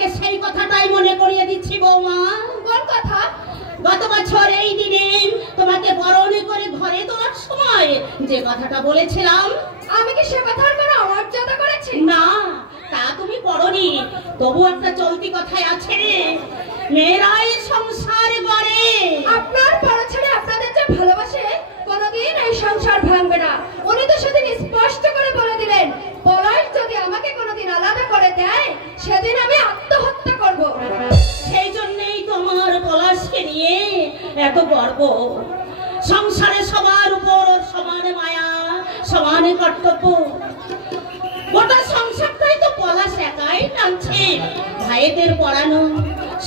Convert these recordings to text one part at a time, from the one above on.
তোমাকে সেই কথাটাই মনে করিয়ে দিচ্ছি বৌমা। কোন কথা? গত বছর এই দিনে তোমাকে বরণ করে ঘরে তোলার সময় যে কথাটা বলেছিলাম। আমি কি সে কথার কোনো অমর্যাদা করেছি? না, তা তুমি করনি। তবু একটা চলতি কথাই আছে রে, মেয়েরাই সংসার গড়ে। আপনার বড় ছেলে আপনাদের যে ভালোবাসে, কোনোদিন এই সংসার ভাঙবে না। উনি তো সেদিন স্পষ্ট করে বলে দিলেন, পলাশ যদি আমাকে কোনোদিন আলাদা করে দেয় সেদিন আমি আত্মহত্যা করব। সেই জন্যই তোমার পলাশকে নিয়ে এত গর্ব। সংসারে সবার উপর সমান মায়া, সমান কর্তব্য। গোটা সংসারটাই তো পলাশ একাই টানছে। ভাইদের পড়ানো,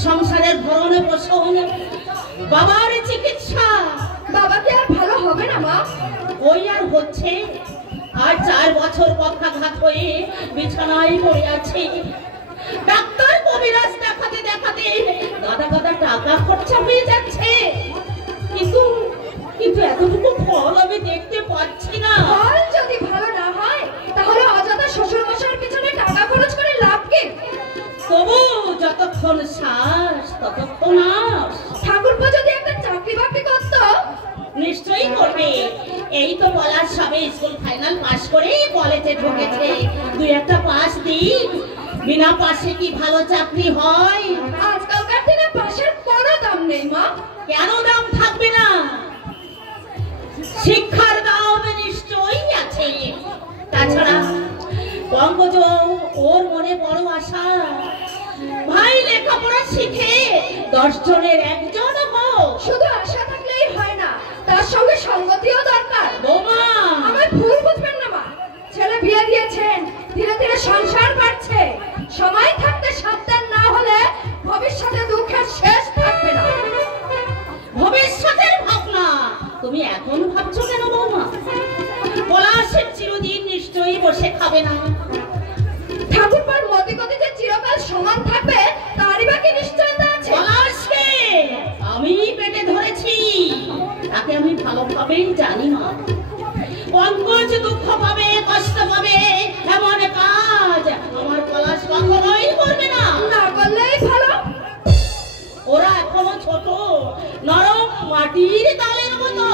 সংসারের ভরণ পোষণ, বাবার চিকিৎসা। বাবা কি আর ভালো হবে না মা? ওই আর হচ্ছে। আর 4 বছর পক্ষাঘাত হয়ে বিছানায় পড়ে আছে। ডাক্তার কবিরাজ দেখাতে দেখাতে গাদা গাদা টাকা খরচা হয়ে যাচ্ছে, কিন্তু এতটুকু ফল আমি দেখতে পাচ্ছি না। ফল যদি ভালো না হয় তাহলে অযথা শ্বশুর মশাইয়ের পিছনে টাকা খরচ করে লাভ কি? তবু যতক্ষণ শ্বাস ততক্ষণ আস। ঠাকুরপো যদি একটা চাকরি বাকরি করতো। নিশ্চয়ই করবে। এই তো পলাশ সবে স্কুল ফাইনাল পাস করে কলেজে ঢুকেছে। 2-1টা পাস দিক, বিনা পাশে কি ভালো চাকরি হয়? আজকালকার দিনে পাশের কোনো দাম নেই মা। কেন দাম থাকবে না? শিক্ষার দাম নিশ্চয়ই আছে। তাছাড়া পঙ্কজ, ওর মনে বড় আশা, ভাই লেখাপড়া শিখে 10 জনের 1 জন হোক। শুধু আশা থাকলেই হয় না, তার সঙ্গে সঙ্গতিও দরকার। বৌমা, আমার ভুল বুঝবেন না মা। ছেলে বিয়ে দিয়েছেন, ধীরে ধীরে সংসার বাড়ছে। সময় থাকতে সাবধান না হলে ভবিষ্যতে দুঃখের শেষ থাকবে না। ভবিষ্যতের ভাবনা তুমি এখন ভাবছো কেন বৌমা? পলাশের চিরদিন নিশ্চয়ই বসে খাবে না। ঠাকুরপার মতিগতি যে চিরকাল সমান থাকবে তারই বাকি নিশ্চয়তা আছে। পলাশকে আমি পেটে ধরেছি, তাকে আমি ভালোভাবেই জানি না। পঙ্কজ দুঃখ পাবে, কষ্ট পাবে, এমন কাজ আমার পলাশ কখনোই করবে না। না করলেই ভালো। ওরা এখনো ছোট, নরম মাটির তালের মতো।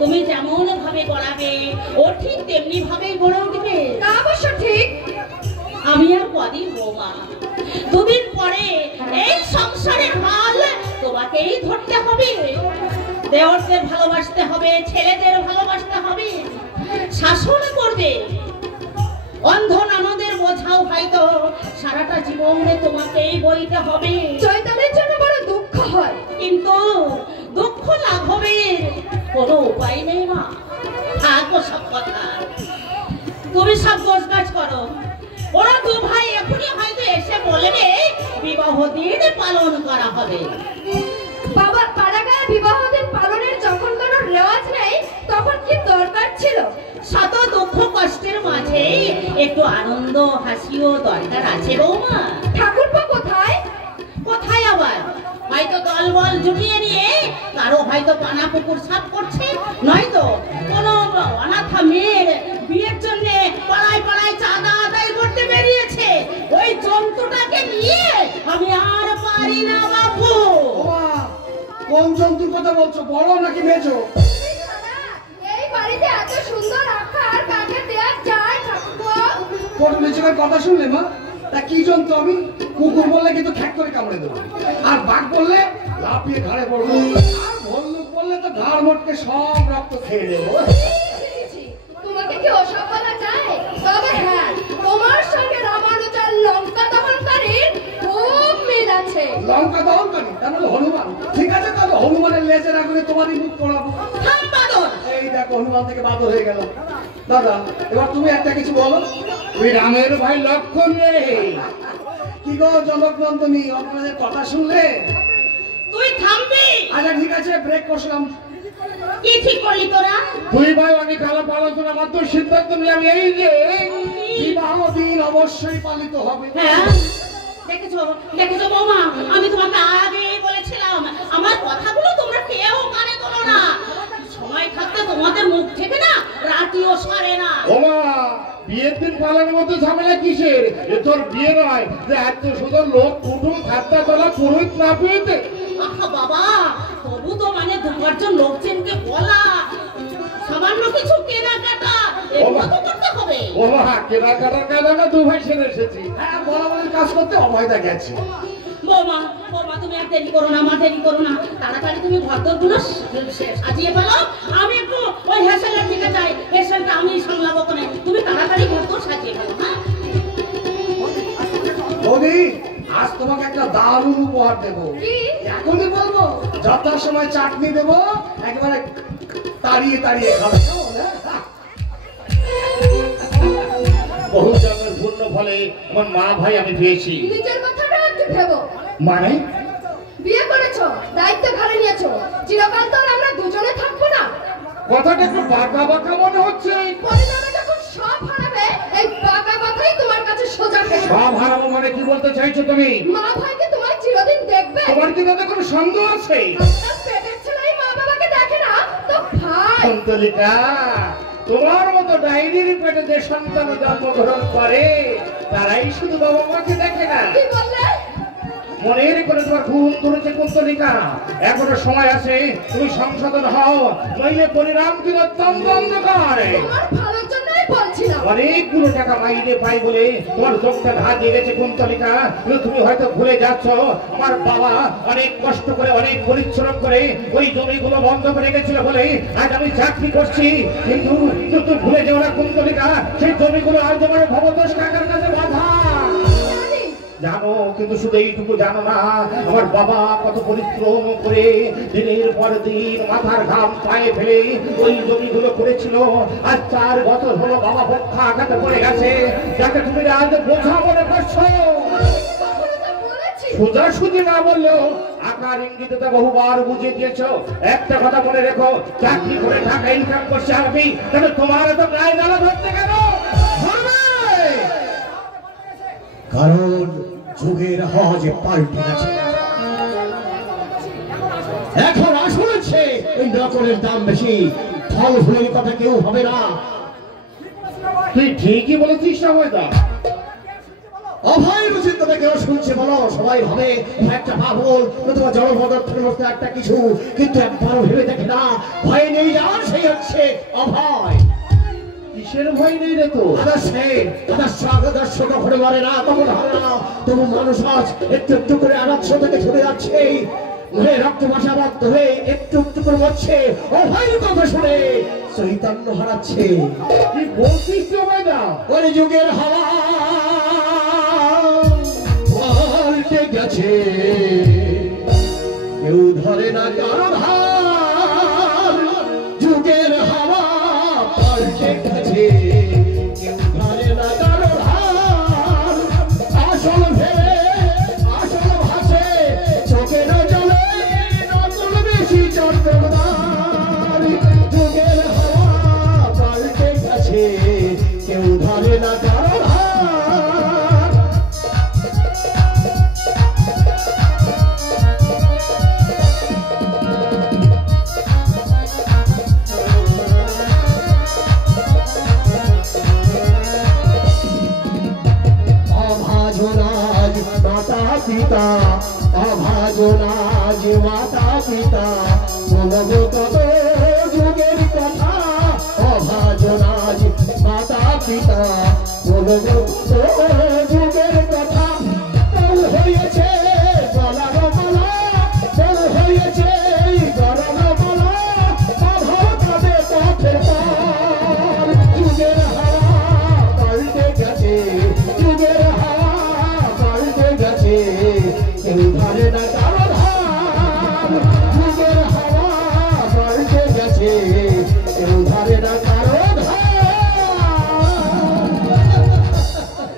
তুমি যেমন ভাবে গড়াবে ও ঠিক তেমনি ভাবেই গড়ে উঠবে। তা অবশ্য ঠিক। আমি আর কদিন বৌমা, 2 দিন পরে এই সংসারের হাল তোমাকেই ধরতে হবে। দেওরদের ভালোবাসতে হবে, ছেলেদের ভালোবাসতে হবে, শাসন করবে। অন্ধ ননদের বোঝাও হয়তো সারাটা জীবনে তোমাকেই বইতে হবে। চৈতালির জন্য বড় দুঃখ হয়, কিন্তু দুঃখ লাঘবের কোনো উপায় নেই মা। থাকো সব কথা, তুমি সব গোছগাছ করো। ওরা 2 ভাই এখনই হয়তো এসে বলবে বিবাহ দিন পালন করা হবে। বাবার পাড়াগায় বিবাহ দিন পালনের যখন কোনো রেওয়াজ নেই তখন কি দরকার ছিল? শত দুঃখ কষ্টের মাঝে একটু আনন্দ হাসিও দরকার আছে বৌমা। ঠাকুরপো কোথায়? কোথায় আবার? হয়তো দলবল জুটিয়ে নিয়ে কারো হয়তো পানা পুকুর সাফ করছে, নয়তো কোনো অনাথা মেয়ের বিয়ের জন্য পাড়ায় পাড়ায় চাঁদা আদায় করতে বেরিয়েছে। ওই জন্তুটাকে নিয়ে আমি আর পারি না বাবু। কোন জন্তুর কথা বলছো, বড় নাকি মেজো? এই বাড়িতে এত সুন্দর আকার কাকে দেয়া যায় ঠাকুরপো? বড় মেজোর কথা শুনলে মা? তা কি জন্তু আমি? কুকুর বললে কিন্তু ঠ্যাক করে কামড়ে দেবো, আর বাঘ বললে লাফিয়ে ঘাড়ে পড়বো, আর ভল্লুক বললে তো ঘাড় মোটকে সব রক্ত খেয়ে দেবো। তোমাকে কি ওসব বলা যায়? তবে হ্যাঁ, তোমার সঙ্গে রামানুজার লঙ্কা দমনকারীর খুব মিল আছে। লঙ্কা দমনকারী তার মানে হনুমান। ঠিক আছে, তাহলে হনুমানের লেজের আগুনে তোমারই মুখ পড়াবো। থাম বাদর। এই দেখো হনুমান থেকে বাদর হয়ে গেল। দাদা, এবার তুমি একটা কিছু বলো। তুই রামের ভাই লক্ষণ রে। কি গো জনক নন্দনী, আপনাদের কথা শুনলে? তুই থামবি? আচ্ছা ঠিক আছে, ব্রেক করলাম। কি ঠিক করলি তোরা? 2 ভাই অনেক আলাপ আলোচনা মাত্র সিদ্ধান্ত নিলাম এই যে বিবাহ দিন অবশ্যই পালিত হবে। হ্যাঁ, দেখেছো বৌমা, আমি তোমাকে আগেই বলেছিলাম আমার কথাগুলো তোমরা কেউ কানে তোলো না। সময় থাকতে তোমাদের মুখ থেকে না রাতিও সরে না। ওমা, বিয়ের দিন পালানোর মতো ঝামেলা কিসের? এ তোর বিয়ে নয় যে এত সুন্দর লোক কুটুম খাদ্যা তোলা পুরোহিত না পেয়েছে। আহা বাবা, তবু তো মানে দুপারজন লোকজনকে বলা, সামান্য কিছু কেনাকাটা এগুলো তো করতে হবে। ও মা, কেনাকাটার কারণে দু ভাই সেরে এসেছি। হ্যাঁ, বলাবলির কাজ করতে অভয়দা গেছে। বৌমা, বৌমা তুমি আর দেরি করো না, মা দেরি করো না, তাড়াতাড়ি তুমি ঘরদোরগুলো সাজিয়ে ফেলো। আমি একটু ওই হেসেলের দিকে যাই, হেসেলটা আমি সামলাবো কোনে, তুমি তাড়াতাড়ি ঘরদোর সাজিয়ে ফেলো। হ্যাঁ বৌদি, আজ তোমাকে একটা দারুণ উপহার দেবো। কি? এখনই বলবো? যথাসময় চাটনি দেবো, একেবারে তাড়িয়ে তাড়িয়ে খাবে। কেমন, হ্যাঁ? বহু জন্মের পূর্ণ ফলে আমার মা ভাই আমি পেয়েছি। নিজের কথাটা একটু ভেবো। মানে বিয়ে করেছো, দায়িত্ব ঘাড়ে নিয়েছো, চিরকাল তো আর আমরা দুজনে থাকবো না। কথাটা একটু বাঁকা বাঁকা মনে হচ্ছে। পরিণামে যখন সব হারাবে, এই বাঁকা বাঁকাই তোমার কাছে সোজা হবে। সব হারাবো মানে কি বলতে চাইছো তুমি? মা ভাইকে তোমার চিরদিন দেখবে। তোমার কি তাতে কোনো সন্দেহ আছে? আপনার পেটের ছেলেই মা বাবাকে দেখে না, তো ভাই। সন্তলিকা, তোমার মতো ডাইনির পেটে যে সন্তান জন্মগ্রহণ করে তারাই শুধু বাবা মাকে দেখে না। কি বললে? মনের করে তোমার ঘুম ধরেছে কুন্তলিকা, এখনো সময় আছে, তুমি সংশোধন হও, নইলে পরিণাম কিন্তু অত্যন্ত অন্ধকার। তোমার ভালোর জন্যই বলছিলাম। অনেকগুলো টাকা মাইনে পাই বলে তোমার চোখটা ধার দিয়ে গেছে কুন্তলিকা, কিন্তু তুমি হয়তো ভুলে যাচ্ছ আমার বাবা অনেক কষ্ট করে অনেক পরিশ্রম করে ওই জমিগুলো বন্ধ করে রেখেছিল বলে আজ আমি চাকরি করছি। কিন্তু তুমি ভুলে যাও না কুন্তলিকা, সেই জমিগুলো আজ তোমার ভবতোষ কাকার কাছে বাধা। জানি। জানো, কিন্তু শুধু এইটুকু জানো না আমার বাবা কত পরিশ্রম করে দিনের পর দিন মাথার ঘাম পায়ে ফেলে ওই জমিগুলো করেছিল। আজ 4 বছর হলো বাবা পক্ষা আঘাতে পড়ে গেছে, যাকে তুমি আজ বোঝা মনে করছো। কখনো তো বলেছি। সোজাসুজি না বললেও আকার ইঙ্গিতে তো বহুবার বুঝিয়ে দিয়েছো। একটা কথা মনে রেখো, চাকরি করে টাকা ইনকাম করছে আমি, তাহলে তোমার তো গায়ে জ্বালা ধরতে কেন? কারণ যুগের হজ পাল্টে গেছে। এখন আসলে ওই নকলের দাম বেশি, ফল ফুলের কথা কেউ হবে না। তুই ঠিকই বলেছিস সবাইদা। অভয় রচিত কথা কেউ শুনছে বলো, সবাই ভাবে একটা পাগল অথবা জড় পদার্থের মতো একটা কিছু, কিন্তু একবারও ভেবে দেখে না ভয় নেই যাওয়ার সেই হচ্ছে অভয়। কিসের ভয় নেই রে তো? আদর্শ কখনো মারে না, কখনো হবে না, তবু মানুষ আজ একটু একটু করে আদর্শ থেকে ছড়ে যাচ্ছে, রক্ত ভাষা বাধ্য হয়ে একটু একটু করে মরছে, অভয়ের কথা শুনে চৈতন্য হারাচ্ছে। কি বলছিস সবাইদা? ওই যুগের হাওয়া পাল্টে গেছে, কেউ ধরে না কারো ধার। যুগের হাওয়া পাল্টে গেছে, কেউ ধরে না কারো ধার। আসল ভেবে আসল ভাসে, চোখে না চলে নকল বেশি চটকদার। যুগের হাওয়া পাল্টে গেছে, কেউ ধরে না কারো ধার। অভাজনাজ মাতা পিতা, অভাজনাজ মাতা পিতা, বলবো কত যুগের কথা। অভাজনাজ মাতা পিতা, বলবো কত যুগের কথা। বল হয়েছে গলার মালা, বল হয়েছে গলার মালা, বাঁধো তবে পথের পার। যুগের হাওয়া পাল্টে গেছে, যুগের হাওয়া পাল্টে গেছে, কেউ ধরে না কারো ধার। যুগের হাওয়া পাল্টে গেছে, কেউ ধরে না কারো ধার।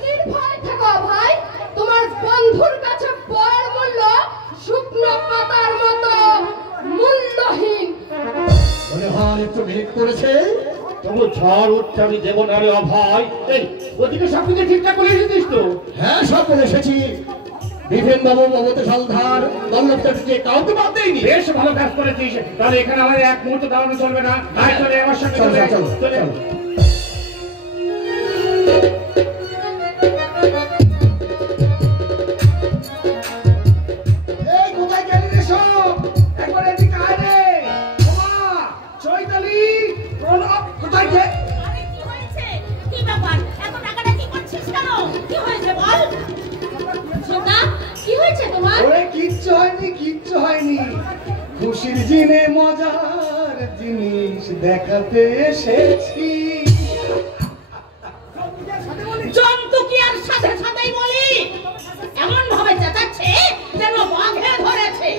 নির্ভয় থেকো ভাই, তোমার বন্ধুর কাছে বয়ের মূল্য শুকনো পাতার মতো মূল্যহীন। মনে হয় একটু মেঘ করেছে। তবু ঝড় উঠছে আমি দেব না রে অভয়। এই ওদিকে সব কিছু ঠিকঠাক করে এসেছিস তো? হ্যাঁ, সব বলে এসেছি। বিপিন বাবু, মমতা সন্ধার, বল্লভকে কাউকে বাদ দেয়নি। বেশ ভালো কাজ করেছিস। তাহলে এখানে আমাদের এক মুহূর্ত দাঁড়ানো চলবে না। আয় চলে আমার সঙ্গে চলো, চলে চলো, চলে। চলো। খুশির জিনে মজার জিনিস দেখাতে এসেছি। জন্তু কি আর সাথে সাথেই বলি, এমন ভাবে চেঁচাচ্ছে যেন বাঘে ধরেছে।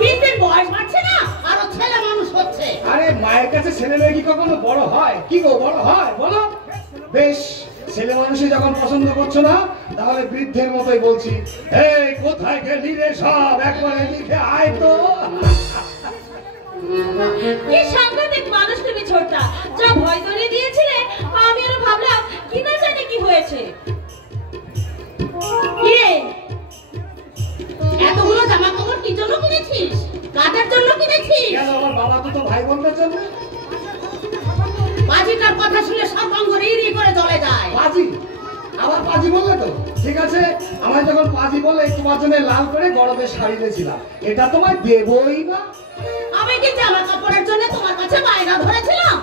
দিন দিন বয়স বাড়ছে না, আরো ছেলে মানুষ হচ্ছে। আরে মায়ের কাছে ছেলে মেয়ে কি কখনো বড় হয়? কি গো বড় হয় বলো? বেশ, ছেলে মানুষই যখন পছন্দ করছো না, তাহলে বৃদ্ধের মতোই বলছি, এই কোথায় গেলি রে সব, একবারে লিখে আয় তো। কি সাংঘাতিক মানুষ তুমি ছোটটা, যা ভয় ধরিয়ে দিয়েছিলে আমি আরো ভাবলাম কি না জানি কি হয়েছে। কি রে, এতগুলো জামা কাপড় কি জন্য কিনেছিস? কাদের জন্য কিনেছিস? কেন, আমার বাবা তো ভাই বোনদের জন্য। বাজিটার কথা শুনে সর্বাঙ্গ রি করে জ্বলে যায়। পাজি? আবার পাজি বললে তো? ঠিক আছে, আমায় যখন পাজি বলে তোমার জন্য লাল করে গরমের শাড়ি দিয়েছিলাম, এটা তোমায় দেবই না। আমি কি জামা কাপড়ের জন্য তোমার কাছে বায়না ধরেছিলাম?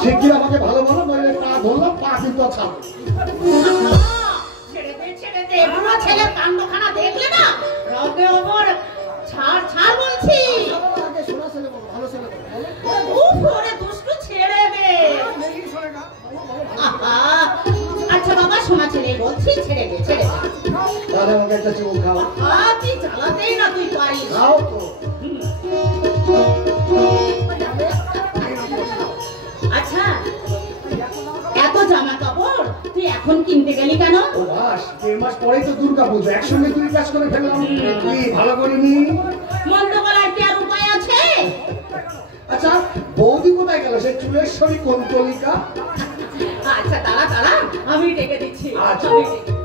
সে কি আমাকে ভালো বলো, নইলে পা ধরলাম, পা কিন্তু ছাড়। ছেড়ে দে, বুড়ো ছেলের কাণ্ডখানা দেখলে না রগে ওপর ছাড় ছাড় বলছি। উফ, ওরে দুষ্টু, ছেড়ে দে। আহা, আচ্ছা বাবা, শোনা ছেলে বলছি, ছেড়ে দে ছেড়ে দে। তাহলে আমাকে একটা চুমুক খাও। তুই চালাতেই না, তুই পারিস। খাও তো। আচ্ছা, এত জামা কাপড় তুই এখন কিনতে গেলি কেন? ও বাস, 1.5 মাস পরেই তো দুর্গা পুজো, একসঙ্গে দুই কাজ করে ফেললাম। কি ভালো করিনি? মন্দ বলার কি আর উপায় আছে? আচ্ছা, বৌদি কোথায় গেল, সে চুলেশ্বরী কন্তলিকা? আচ্ছা দাঁড়া দাঁড়া, আমি ডেকে দিচ্ছি। আচ্ছা। আমি ডেকে-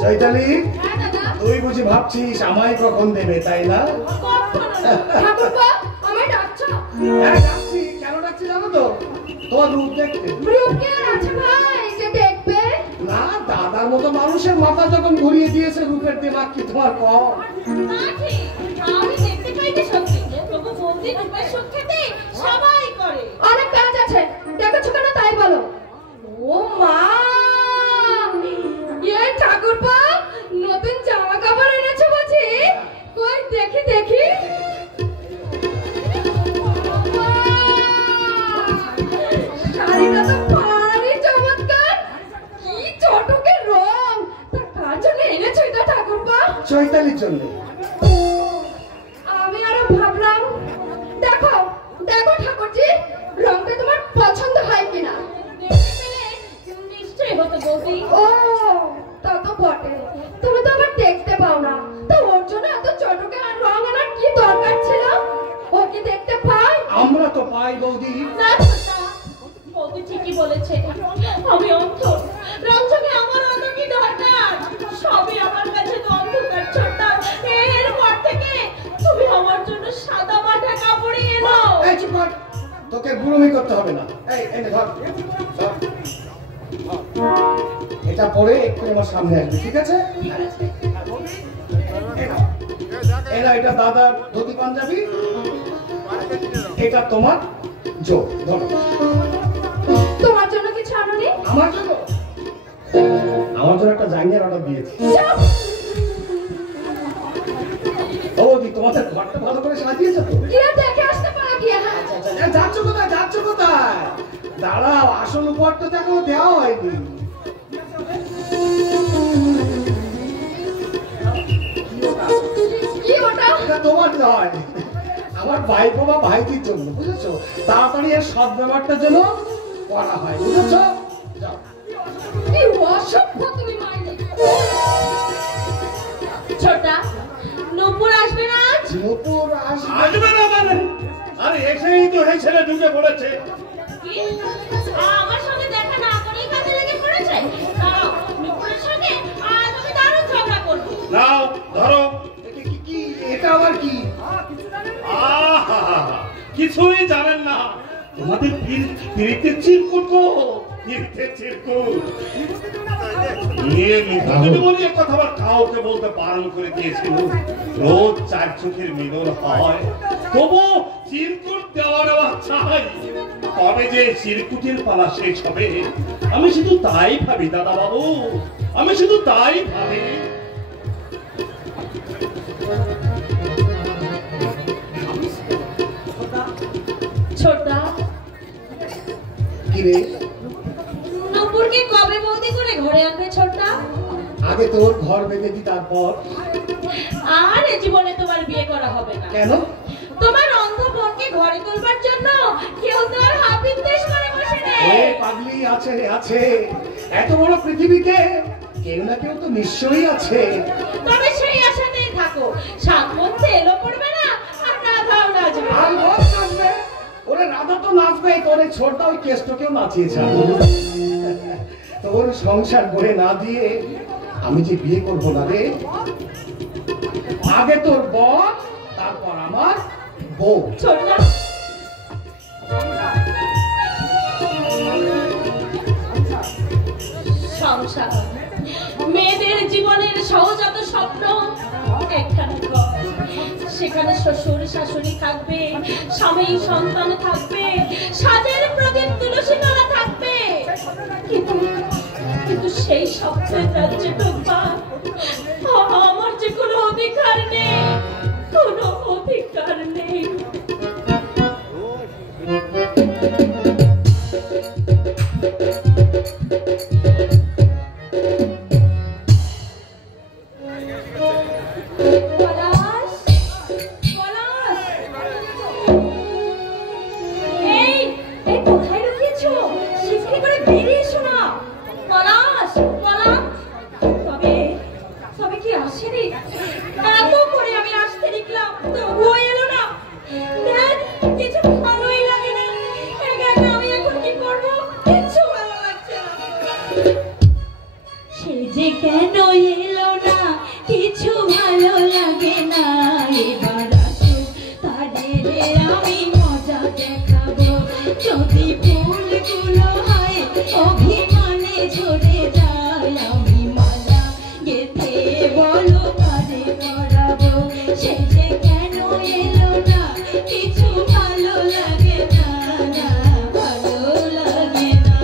চৈতালি, হ্যাঁ দাদা। তুই বুঝি ভাবছিস আমায় কখন দেবে, তাই না? কখনো না। ঠাকুরপো, আমায় ডাকছো? হ্যাঁ ডাকছি, কেন ডাকছি জানো তো? তোমার রূপ দেখতে। রূপ কি আর আছে ভাই যে দেখবে? না, দাদার মতো মানুষের মাথা যখন ঘুরিয়ে দিয়েছে, রূপের দিমাগ কি তোমার কম? না ঠিক, আমি দেখতে পাইনি সত্যি, তবু বৌদি রূপের সুখ্যাতি সবাই করে। অনেক কাজ আছে, দেখেছো কেন তাই বলো। ও মা, এই ঠাকুরপো নতুন জামা কাপড় এনেছো বুঝি? কই দেখি দেখি। শাড়িটা তো ভারী চমৎকার, কি চটকের রং। তা কার জন্য এনেছো এটা ঠাকুরপো? চৈতালির জন্য। আমি আরো ভাবলাম, দেখো দেখো ঠাকুরজি, রংটা তোমার পছন্দ হয় কিনা। দেখতে পেলে নিশ্চয়ই হতো বৌদি। ও তা তো বটে, তুমি তো আবার দেখতে পাও না, তো ওর জন্য এত চটকে আর রং আনার কি দরকার ছিল? ও কি দেখতে পায়? আমরা তো পাই বৌদি। না ছোটা, বৌদি ঠিকই বলেছে, আমি অন্ধ। রংচকে আমার অন্য কি দরকার? সবই আমার কাছে তো অন্ধকার ছোটা। এরপর থেকে তুমি আমার জন্য সাদা মাঠা কাপড়ই এনো। এই চুপ কর, তোকে গুরুমি করতে হবে না। এই এই নে ধর, ধর। এটা পরে একটু আমার সামনে আসবে, ঠিক আছে? এরা এটা দাদার ধুতি পাঞ্জাবি, এটা তোমার জো, ধরো। তোমার জন্য কিছু আনোনি? আমার জন্য একটা জাঙ্গিয়ার অর্ডার দিয়েছি। যাও। ও দি, তোমাদের ঘরটা ভালো করে সাজিয়েছো তো? গিয়ে দেখে আসতে পারো গিয়ে। হ্যাঁ যাচ্ছ কোথায়, যাচ্ছ কোথায়? দাঁড়াও, আসল উপহারটা তো এখনো দেওয়া হয়নি। কি ওটা? এটা তোমার নয়, আমার ভাইপো বা ভাইটির জন্য, বুঝেছো? তাড়াতাড়ি এর সৎ ব্যবহারটার জন্য করা হয়, বুঝেছো? যাও। কি অসভ্য তুমি মাইনি। ছোটা, নূপুর আসবে না আজ? নূপুর আসবে না মানে? আরে এসেই তো এই ছেলে ঢুকে পড়েছে। কি? আমার সঙ্গে দেখা না করেই কাজে লেগে পড়েছে? দাঁড়াও, নূপুরের সঙ্গে আজ আমি দারুণ ঝগড়া করবো। নাও ধরো। কি এটা আবার কি? আহা, কিছুই জানেন না। তোমাদের পিরিতের চিরকুট গো, পিরিতের চিরকুট। কথা আবার কাউকে বলতে বারণ করে দিয়েছিল। রোজ 4 চোখের মিলন হয়, তবু চিরকুট দেওয়ার চাই। কবে যে চিরকুটের পালা শেষ হবে, আমি শুধু তাই ভাবি দাদা বাবু, আমি শুধু তাই ভাবি। রে? নূপুরকে কবে বৌদি করে ঘরে আনবে ছোটদা? আগে তোর ঘর বেঁধে দি, তারপর। আর এ জীবনে তোমার বিয়ে করা হবে না। কেন? তোমার অন্ধ বোনকে ঘরে তুলবার জন্য কেউ তো আর হাফিজ দেশ করে বসে নেই। ওই পাগলি আছে রে, আছে। এত বড় পৃথিবীতে কেউ না কেউ তো নিশ্চয়ই আছে। তবে সেই আশাতেই থাকো, সাত মধ্যে এলো পড়বে না আর রাধাও নাচবে। আর বল নাচবে? ওরে রাধা তো নাচবে, তোর এই ছোটটা ওই কেষ্টকেও নাচিয়েছে। তোর সংসার করে না দিয়ে আমি যে বিয়ে করবো না রে। আগে তোর বর, তারপর আমার বউ। ছোটদা, সংসার মেয়েদের জীবনের সহজাত স্বপ্ন। একখানা ঘর, সেখানে শ্বশুর শাশুড়ি থাকবে, স্বামী সন্তান থাকবে, সাজের প্রদীপ তুলসী মালা থাকবে। কিন্তু সেই স্বপ্নের রাজ্যে ঢুকবার আমার যে কোনো অধিকার নেই, কোনো অধিকার নেই। কেন এলো না, কিছু ভালো লাগে না। এবার আসুক তাদের আমি মজা দেখাবো। যদি ফুলগুলো হয় অভিমানে ঝরে যায়, আমি মালা গেঁথে বলো কারে পরাবো। সে যে কেন এলো না, কিছু ভালো লাগে না, না ভালো লাগে না।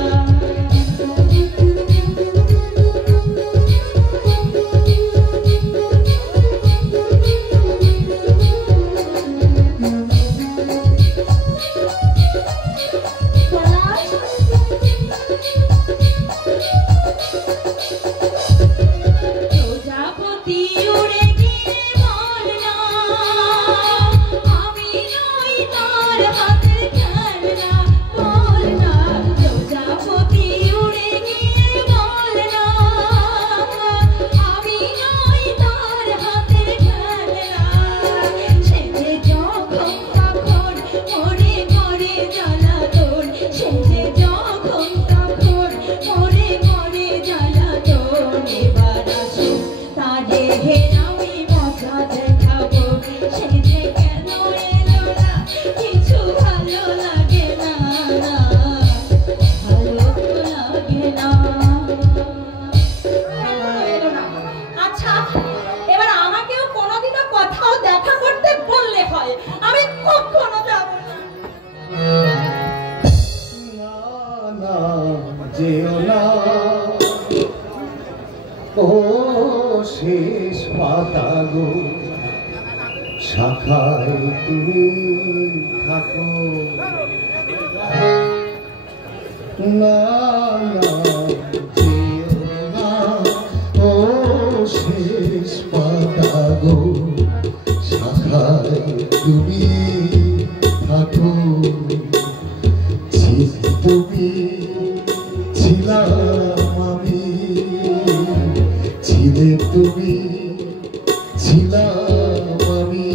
প্রজাপতি উড়ে গিয়ে বল না, আমি নই তার হাতের খেলনা। বল না, প্রজাপতি উড়ে গিয়ে বল না, আমি নই তার হাতের খেলনা। সে যে যখন তখন মরে মরে জ্বালাতন, সে যে যখন তখন মরে মরে জ্বালাতন। এবার আসুক তারে আমি মজা দেখাবো। সে যে কেন এলো না, কিছু ভালো লাগে না, না ভালো লাগে না। এলো না। আচ্ছা, এবার আমাকেও কোনোদিনও কোথাও দেখা করতে বললে হয়, আমি কখনো যাবো না। না যেও না, ও শেষ পাতা গো, শাখায় তুমি থাকো। না যেও না, ও শেষ পাতা গো, শাখায় তুমি থাকো। তুমি ছিলাম আমি, ছিলে তুমি, ছিলাম আমি।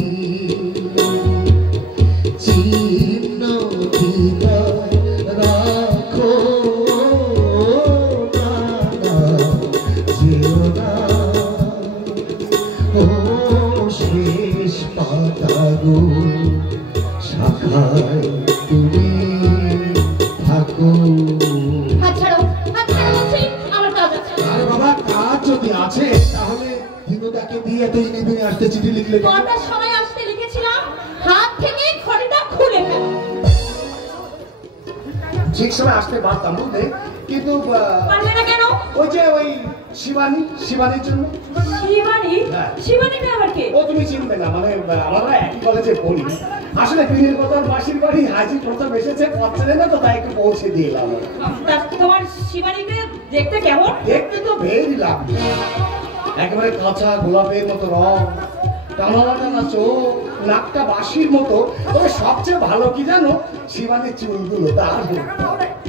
চিহ্ন দিলা রাখো না, যেও না, ও শেষ পাতা গো, শাখায় তুমি থাকো। হাত ছাড়ো, হাত ছাড়ো বলছি, আমার কাজ আছে। আরে বাবা, কাজ যদি আছে তাহলে দিনুদাকে দিয়ে তুই নিবিনি আসতে চিঠি লিখলে কেন? কটার সময় আসতে লিখেছিলাম, হাত থেকে ঘড়িটা খুলে ফেল। ঠিক সময় আসতে পারতাম বুঝলে, কিন্তু পারলে না কেন? ওই যে ওই শিবানীর জন্য। শিবানী? হ্যাঁ। শিবানীটা আবার কে? ও তুমি চিনবে না, মানে আমরা একই কলেজে পড়ি। আসলে বিয়ের কথা মাসির বাড়ি হাজি প্রথম এসেছে, পৌঁছে না তো তাই একটু পৌঁছে দিয়ে এলাম। তা তোমার শিবানীকে দেখতে কেমন? দেখতে তো বেরই লাগবে, একেবারে কাঁচা গোলাপের মতো রং, টানা টানা চোখ, নাকটা বাঁশির মতো। তবে সবচেয়ে ভালো কি জানো, শিবানীর চুলগুলো দারুণ।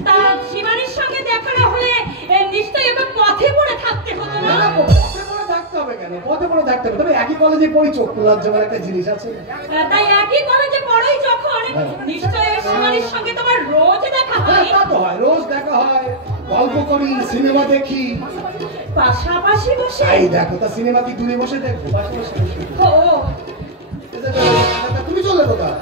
তা শিবানীর সঙ্গে দেখা না হলে নিশ্চয়ই ওকে পথে পড়ে থাকতে হতো না? না, না, পথে পড়ে থাকতে হবে কেন? পথে পড়ে থাকতে হবে, তবে একই কলেজে পড়ি, চোখ খোলার জন্য একটা জিনিস আছে। তাই একই কলেজে পড়োই যখন, নিশ্চয়ই শিবানীর সঙ্গে তোমার রোজ দেখা হ্যাঁ, হয়। তা তো হয়, রোজ দেখা হয়, গল্প করি, সিনেমা দেখি। পাশাপাশি বসে? এই দেখো, তা সিনেমা কি দূরে বসে দেখবো? পাশে বসে বসে। ও, তুমি চলে কোথায়?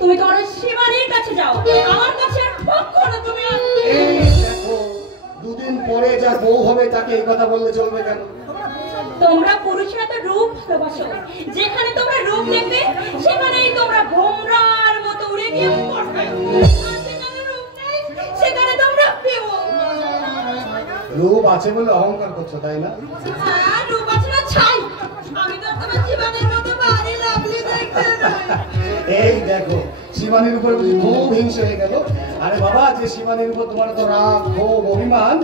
তুমি তোমার শিবানীর কাছে যাও, আমার কাছে আর কখনো তুমি এই দেখো, দুদিন পরে যার বউ হবে তাকে এই কথা বললে চলবে কেন? তোমরা পুরুষরা তো রূপ ভালোবাসো, যেখানে তোমরা রূপ দেখবে সেখানেই তোমরা ভোমরার মতো উড়ে গিয়ে পড়বে, আর যেখানে রূপ নেই সেখানে তোমরা পেও। রূপ আছে বলে অহংকার করছো, তাই না? আর রূপ আছে না ছাই, আমি তো তোমার জীবনের মতো বাড়ি লাগলি দেখতে নয়। এই দেখো, শিবানীর উপর খুব হিংসে হয়ে গেল। আরে বাবা, যে শিবানীর উপর তোমার তো রাগ, ক্ষোভ, অভিমান,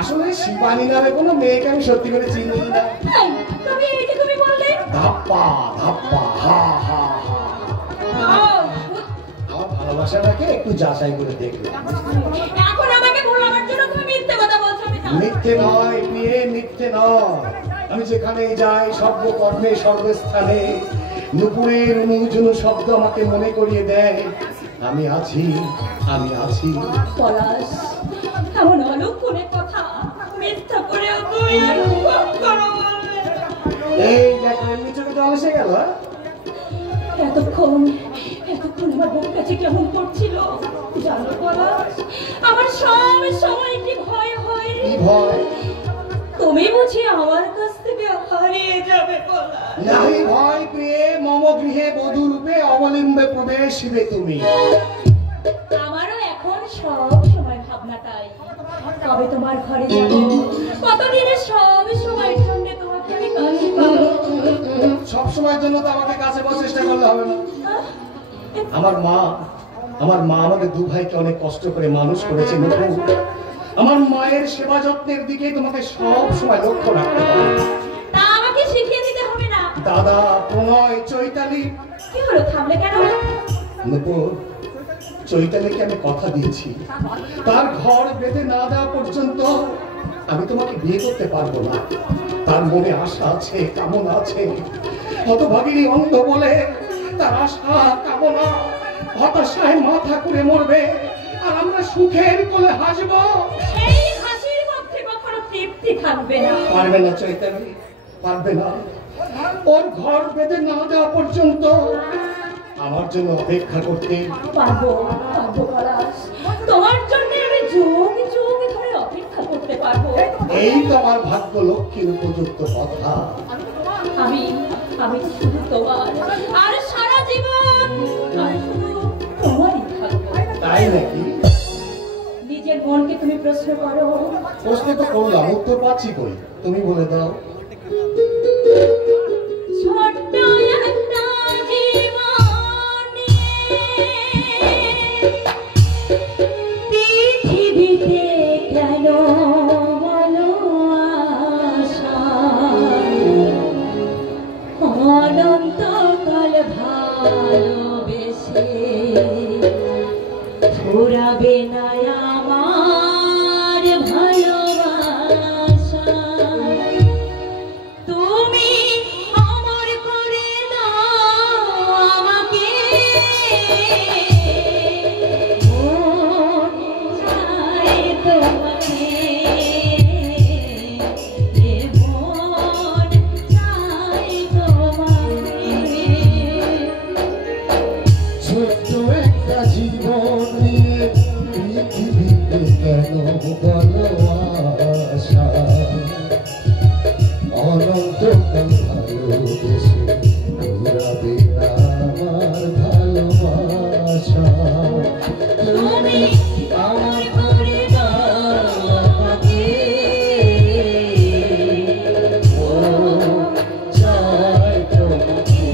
আসলে শিবানী নামে কোনো মেয়েকে আমি সত্যি করে চিনি না। এই, তুমি এই যে তুমি বললে ধাপ্পা ধাপ্পা, হা হা হা। আমার ভালোবাসাটাকে একটু যাচাই করে দেখলাম। এখন আমাকে ভোলাবার জন্য তুমি মিথ্যে কথা বলছো। আমি জানি। মিথ্যে নয় প্রিয়ে, মিথ্যে নয়। আমি যেখানে যাই, সর্বকর্মে সর্বস্থানে নুপুরের অনুজনু শব্দ আমাকে মনে করিয়ে দেয় আমি আছি, আমি আছি। পলাশ, এমন অলক্ষণের কথা মিথ্যা করেও তুমি আর কখনো বলবে না। এই দেখো, এমনি চোখে জল এসে গেল। এতক্ষণ আমার বুক কাছে কেমন করছিল জানো পলাশ? আমার সব সময় কি ভয় হয়। কি ভয়? তুমি বুঝি আমার কাছ থেকে হারিয়ে যাবে পলাশ? নাহি ভয় প্রিয়ে, মম গৃহে বধূ রূপে অবলিম্বে প্রবেশিবে তুমি। আমারও এখন সব সময় ভাবনাটাই, তবে তোমার ঘরে যাবো, কতদিনের সব সময়ের জন্য তোমাকে আমি কাছে পাবো। সব সময়ের জন্য তো আমাকে কাছে পাওয়ার চেষ্টা করলে হবে না। আমার মা আমাদের দু ভাইকে অনেক কষ্ট করে মানুষ করেছে। আমার মায়ের সেবা যত্নের দিকে তোমাকে সব সময় লক্ষ্য রাখতে হবে। তা আমাকে শিখিয়ে দিতে হবে না? দাদা, প্রণয়, চৈতালি। কি হলো, থামলে কেন? নুপুর, চৈতালিকে আমি কথা দিয়েছি, তার ঘর বেঁধে না দেওয়া পর্যন্ত আমি তোমাকে বিয়ে করতে পারবো না। তার মনে আশা আছে, কামনা আছে। হতভাগিনী অন্ধ বলে তার আশা কামনা হতাশায় মাথা করে মরবে, আর আমরা সুখের কোলে হাসবো। সেই হাসির মধ্যে কখনো তৃপ্তি থাকবে না। পারবে না চৈতালি, পারবে না। ওর ঘর বেঁধে না দেওয়া পর্যন্ত আমার জন্য অপেক্ষা করতে পারবো পলাশ, তোমার জন্য আমি যুগ যুগ ধরে অপেক্ষা করতে পারবো। এই তো আমার ভাগ্য লক্ষ্মীর উপযুক্ত কথা। আমি শুধু তোমার, আর সারা জীবন আমি শুধু তোমারই থাকবো। তাই নাকি? নিজের মনকে তুমি প্রশ্ন করো। প্রশ্ন তো করলাম, উত্তর পাচ্ছি কই? তুমি বলে দাও। ছোট্ট একটা জীবন পৃথিবীতে কেন বলো আশা, অনন্তকাল ভালোবেসে ফুরাবে না আমার ভালোবাসা। তুমি অমর করে দাও আমাকে, মন চায় তোমাকে, মন চায় তোমাকে। ছোট্ট একটা জীবন নিয়ে পৃথিবীতে কেন বলো আশা, অনন্তকাল ভালোবেসে ঘুরাবে না আমার ভালোবাসা। তুমি অমর করে দাও আমাকে, মন চায় তোমাকে,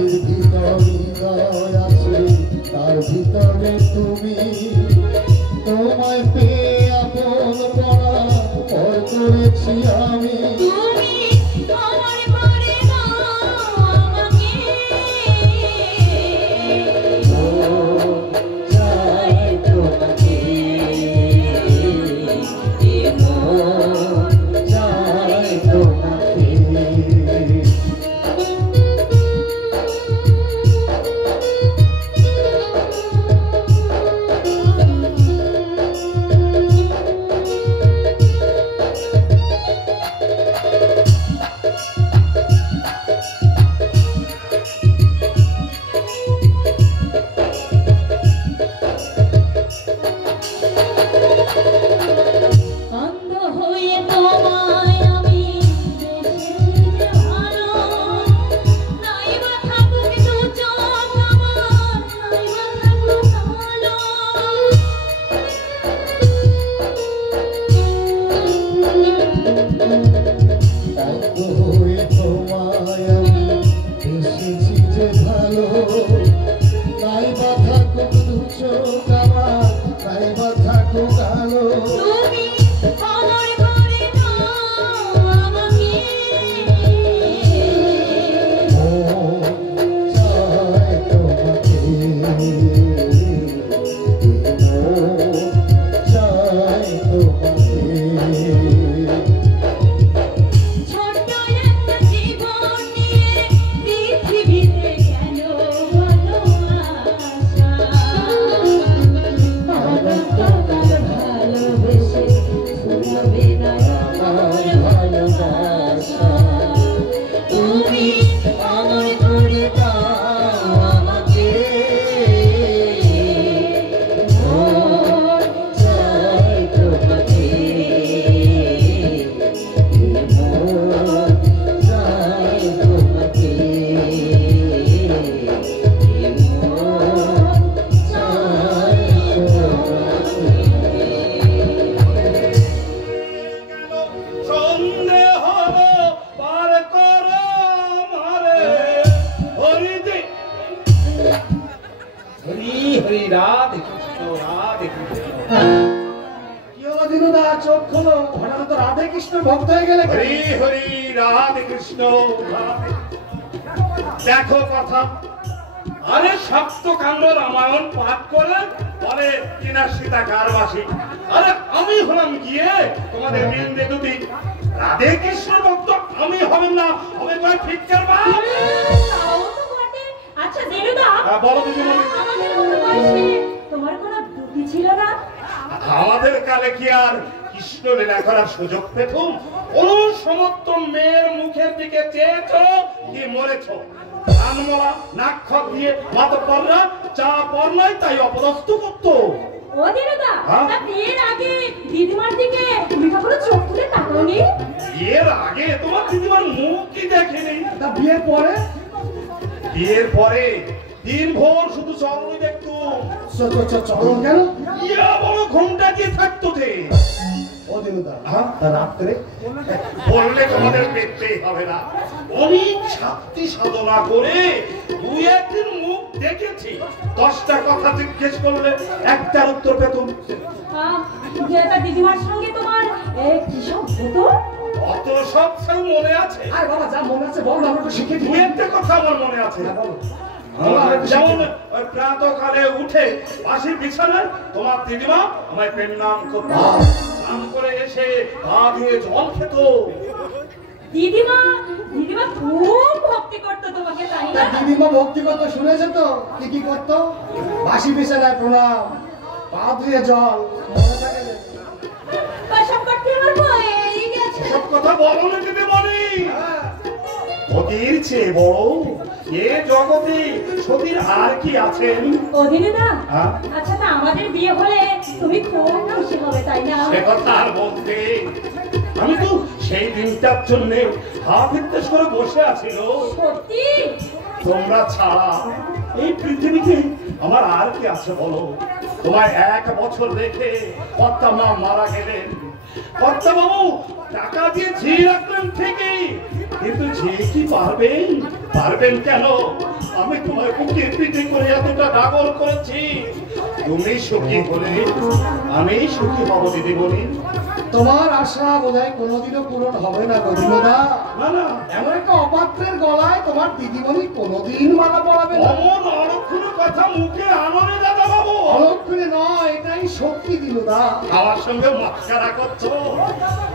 বুকের ভিতর হৃদয় আছে, তার ভিতরে তুমি। তোমায় পেয়ে আপন করা পর করেছি আমি। তুমি আমার ঘরে না আমাকে চাই তোমাকে, চাই তোমাকে। অন্ধ হয়ে তোমায় আমি বেসেছি যে ভালো, নাই বা থাকুক দু চোখ আমার, নাই বা থাকুক ভালো। অন্ধ হয়ে তোমায় আমি বেসেছি যে ভালো, নাই বা থাকুক দু চোখ আমার, নাই বা থাকুক আলো। তুমি আমার ঘরে না আমাকে ও চাই তোমাকে, ও চাই তোমাকে। ছোট্ট একটা জীবন নিয়ে পৃথিবীতে কেন ভালোবাসা? ভালোবেসে ফুরাবে না আমার ভালোবাসা। তুমি আমার ঘরে দাও আমাকে, মন চাই তোমাকে, মন চাই তোমাকে, মন চাই তোমাকে। সন্দেহ পার করো মারে হরি দে হরি হরি রাধে কৃষ্ণ রাধে কৃষ্ণ। কি হলো দিনুদা, চোখ খোলো, হঠাৎ তো রাধে কৃষ্ণ ভক্ত হয়ে গেলে কেন? হরি হরি রাধে কৃষ্ণ রাধে। দেখো কথা, আরে সপ্তকাণ্ড রামায়ণ পাঠ করে পরে কিনা সীতা কারবাসী। আরে আমি হলাম গিয়ে তোমাদের মেয়ে দুটি রাধে কৃষ্ণ ভক্ত, আমি হবেন না হবে কয় ফিটকার বা। তাও তো বটে। আচ্ছা দিনুদা, বলো দিদিমণি। আমাদের মতো বয়সে তোমার কোনো দুটি ছিল না? আমাদের কালে কি আর কৃষ্ণ লীলা করার সুযোগ পেতুম? কোন সমস্ত মেয়ের মুখের দিকে চেয়েছ কি মরেছ? কানমলা নাক্ষত দিয়ে মাতব্বররা চা পড়লাই তাই অপদস্থ করতো। ও দিনুদা, হ্যাঁ? তা বিয়ের আগে দিদিমার দিকে তুমি কখনো চোখ তুলে তাকাওনি? বিয়ের আগে তোমার দিদিমার মুখ কি দেখেনি? তা বিয়ের পরে? বিয়ের পরে দিন ভোর শুধু চরণই দেখতো। চরণ কেন? ইয়া বড় ঘন্টা দিয়ে থাকতো যে। ও দিনুদা, হ্যাঁ? তা রাত্রে বললে তোমাদের পেতেই হবে না। অনেক শাস্তি সাধনা করে দুই একদিন মুখ দেখেছি। 10টা কথা জিজ্ঞেস করলে একটার উত্তর পেতুম। যে তা দিদিমার সঙ্গে তোমার কি সব হতো? অত সব সব মনে আছে। আর বাবা যা মনে আছে বল, আমরা একটু শিখে দু দিই। একটা কথা আমার মনে আছে। হ্যাঁ, বলো। যেমন ওই প্রাতকালে উঠে বাসি বিছানায় তোমার দিদিমা আমায় প্রণাম করতো। স্নান করে এসে পা ধুয়ে জল খেত। দিদিমা দিদিমা খুব ভক্তি করতো তোমাকে, তাই তা না? দিদিমা ভক্তি করতো, শুনেছে তো কি কি করতো? বাসি বিছানায় প্রণাম, পা ধুয়ে জল, মনে থাকে যে? সব করতে আমার ভয়েই গেছে। সব কথা বলো না দিদিমণি। সতীর চেয়ে বড় এ জগতে সতীর আর কি আছেন? ও দিদিদা, হ্যাঁ? আচ্ছা তা আমাদের বিয়ে হলে তুমি খুব খুশি হবে, তাই না? সে কথা আর বলতে, আমি তো সেই দিনটার জন্য হাত নির্দেশ করে বসে আছিল। সত্যি? তোমরা ছাড়া এই পৃথিবীতে আমার আর কি আছে বলো? তোমায় 1 বছর রেখে কর্তা মা মারা গেলেন। কর্তা বাবু টাকা দিয়ে ঝি রাখলেন ঠিকই, কিন্তু যে কি পারবেন? পারবেন কেন? আমি তোমার বুকে পিঠে করে এতটা ডাগর করেছি, তুমি সুখী হলে আমি সুখী হব দিদিমণি। তোমার আশা বোধহয় কোনোদিনও পূরণ হবে না গদিমদা। না না, এমন একটা অপাত্রের গলায় তোমার দিদিমণি কোনোদিন মালা পড়াবে না। অমন অলক্ষণ কথা মুখে আননে দাদা বাবু। অলক্ষণে নয়, এটাই সত্যি দিনুদা। আমার সঙ্গে মস্কারা করছো?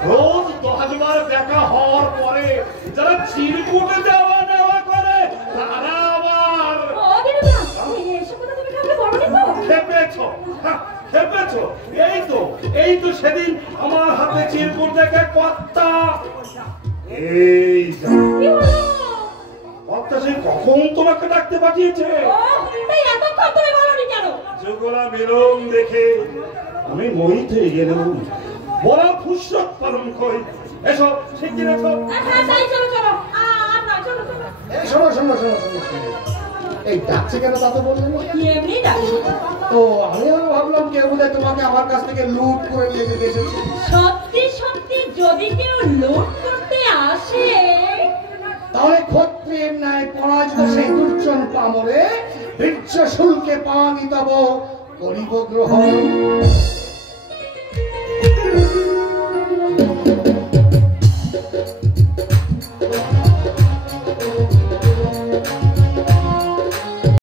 রোজ 10 বার দেখা হওয়ার পরে যারা চিরকুটে দেওয়া নেওয়া করে তারা আবার ও দিনুদা, এসব কথা তুমি কাউকে বলনি তো? খেপেছো, খেপেছো। এই তো সেদিন আমার হাতে চিরকুট দেখে কর্তা, এই যা। কি হলো? কর্তা সেই কখন তোমাকে ডাকতে পাঠিয়েছে? ও, তাই এতক্ষণ তুমি বলনি কেন? যুগলা মিলন দেখে আমি মোহিত হয়ে গেলাম। বড় ফুসরত পালন কই। এসো, শিগগির এসো। হ্যাঁ, তাই চলো চলো। আর না, চলো চলো। এই শোনো শোনো শোনো শোনো শোনো। এই ডাকছে কেন তা তো বললেন না? এমনি ডাকছি। তো আমিও ভাবলাম কেউ বোধহয় তোমাকে আমার কাছ থেকে লুট করে নিয়ে যেতে এসেছে। সত্যি সত্যি যদি কেউ লুট করতে আসে, তাহলে ক্ষত্রিয়ের ন্যায় পরাজিত সেই দুর্জন পামরে বীর্য শুল্কে পানি তব করিব গ্রহণ।